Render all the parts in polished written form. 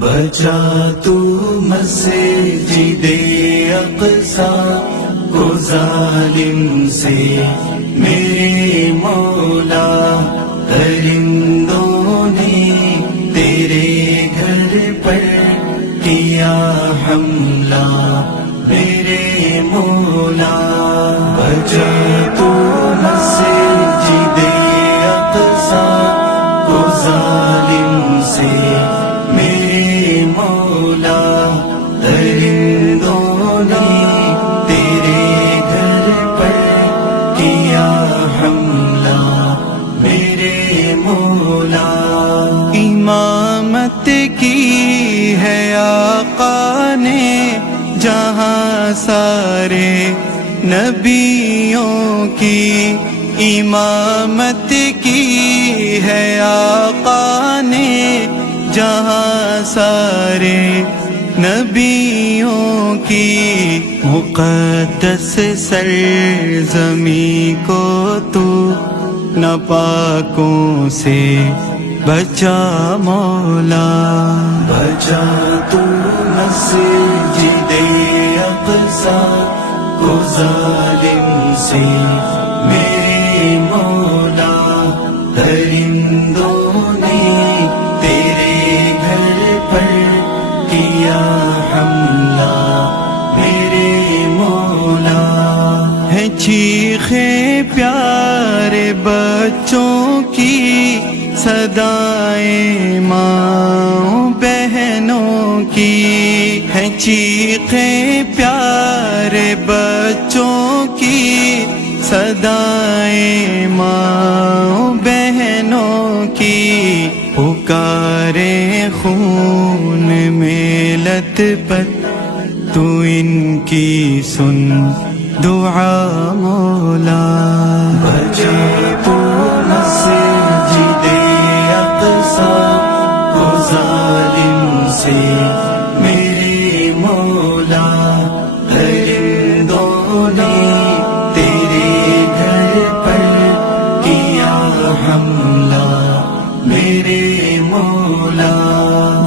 بچا تو مسجد اقصی کو ظالم سے میرے مولا، درندوں نے تیرے گھر پر کیا حملہ میرے مولا، بچا تو مسجد اقصی کو ظالم سے میرے مولا، درندوں نے تیرے گھر پر کیا حملہ میرے مولا، امامت کی ہے آقا نے جہاں سارے نبیوں کی، امامت کی ہے آقا نے جہاں سارے نبیوں کی، مقدس سرزمین کو تو ناپاکوں سے بچا مولا، بچا تو مسجد اقصی کو ظالم سے میرے مولا، درندوں نے تیرے گھر پر کیا حملہ میرے مولا، ہے چیخیں پیارے بچوں کی، صدائیں ماں بہنوں کی، ہے چیخیں پیارے بچوں کی، صدائیں ماں بہنوں کی، پکارے خون میں لت پت تو ان کی سن دعا مولا، بچا تو مسجد اقصی کو ظالم سے میرے مولا، درندوں نے تیرے گھر پر کیا حملہ میرے مولا،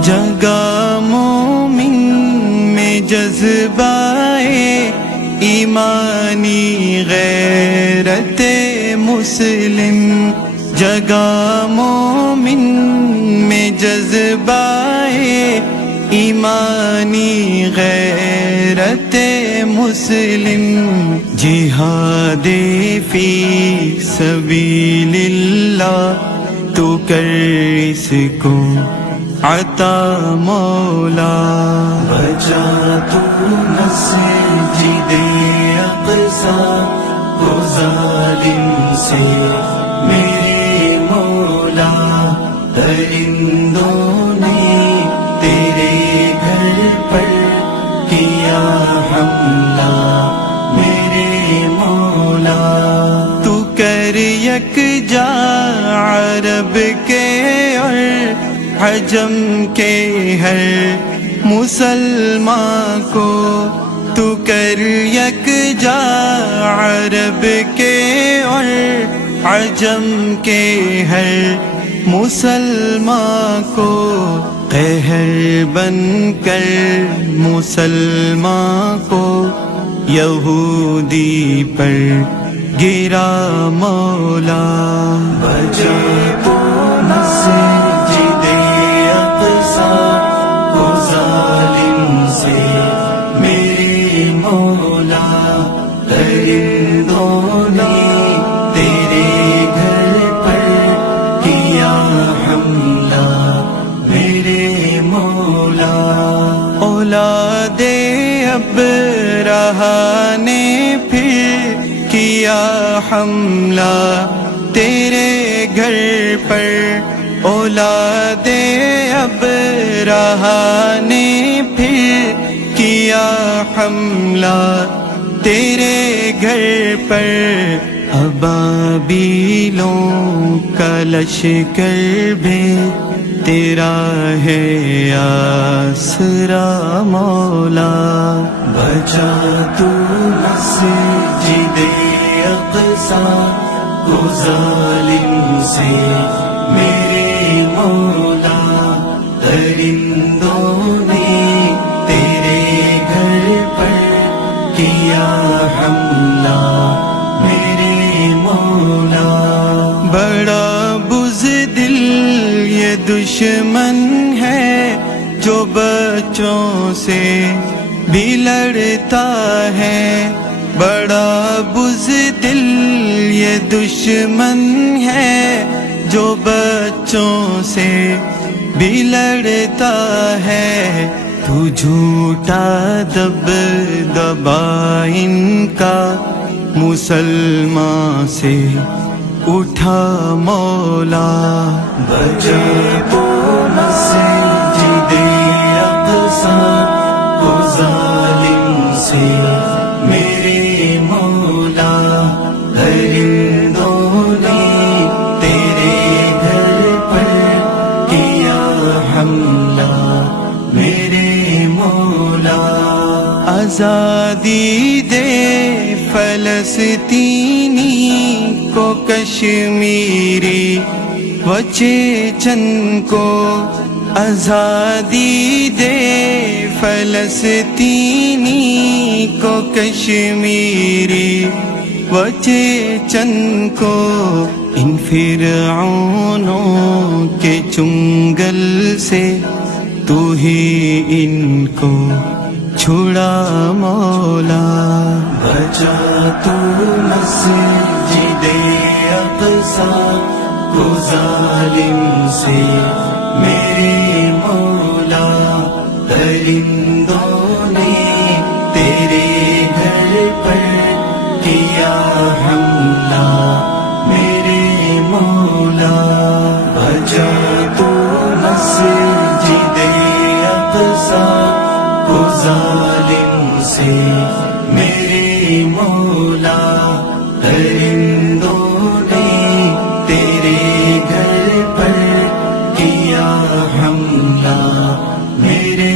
جگہ مومن میں جذبائے ایمانی غیرت مسلم، جگہ مومن میں جذبائے ایمانی غیرت مسلم، جہاد فی سبیل اللہ تو کر اس کو عطا مولا، بچا تو مسجد اقصی کو ظالم سے میرے مولا، درندوں نے تیرے گھر پر کیا حملہ میرے مولا، تو کر یکجا عرب کے اور عجم کے ہر مسلمان کو، تو کر یکجا عرب کے اور عجم کے ہر مسلمان کو، قہر بن کر مسلمان کو یہودی پر گرا مولا، بچا تو مسجد اقصی کو ظالم سے میرے مولا، درندوں نے تیرے گھر پر کیا حملہ میرے مولا، اولاد ابرہہ نے پھر کیا حملہ تیرے گھر پر، اولاد ابرہہ نے پھر کیا حملہ تیرے گھر پر، ابابیلوں کا لشکر بھی تیرا ہے آسرا مولا، بچا تو مسجد اقصی کو ظالم سے میرے مولا، درندوں دشمن ہے جو بچوں سے بھی لڑتا ہے، بڑا بزدل یہ دشمن ہے جو بچوں سے بھی لڑتا ہے۔ تو جھوٹا دبدبا ان کا مسلمان سے اٹھا مولا، بچا تو مسجد اقصی کو ظالم سے میرے مولا، درندوں نے تیرے گھر پر کیا حملہ میرے مولا۔ آزادی دے فلسطینی کو، کشمیری و چیچن کو، آزادی دے فلسطینی کو، کشمیری و چیچن کو، ان فرعونوں کے چنگل سے تو ہی ان کو چھڑا مولا۔ بچا تو مسجد اقصی کو ظالم سے میرے مولا، درندوں نے تیرے گھر پر کیا حملہ میرے مولا۔ بچا تو مسجد اقصی کو ظالم سے میرے مولا، درندوں نے تیرے گھر پر کیا حملہ میرے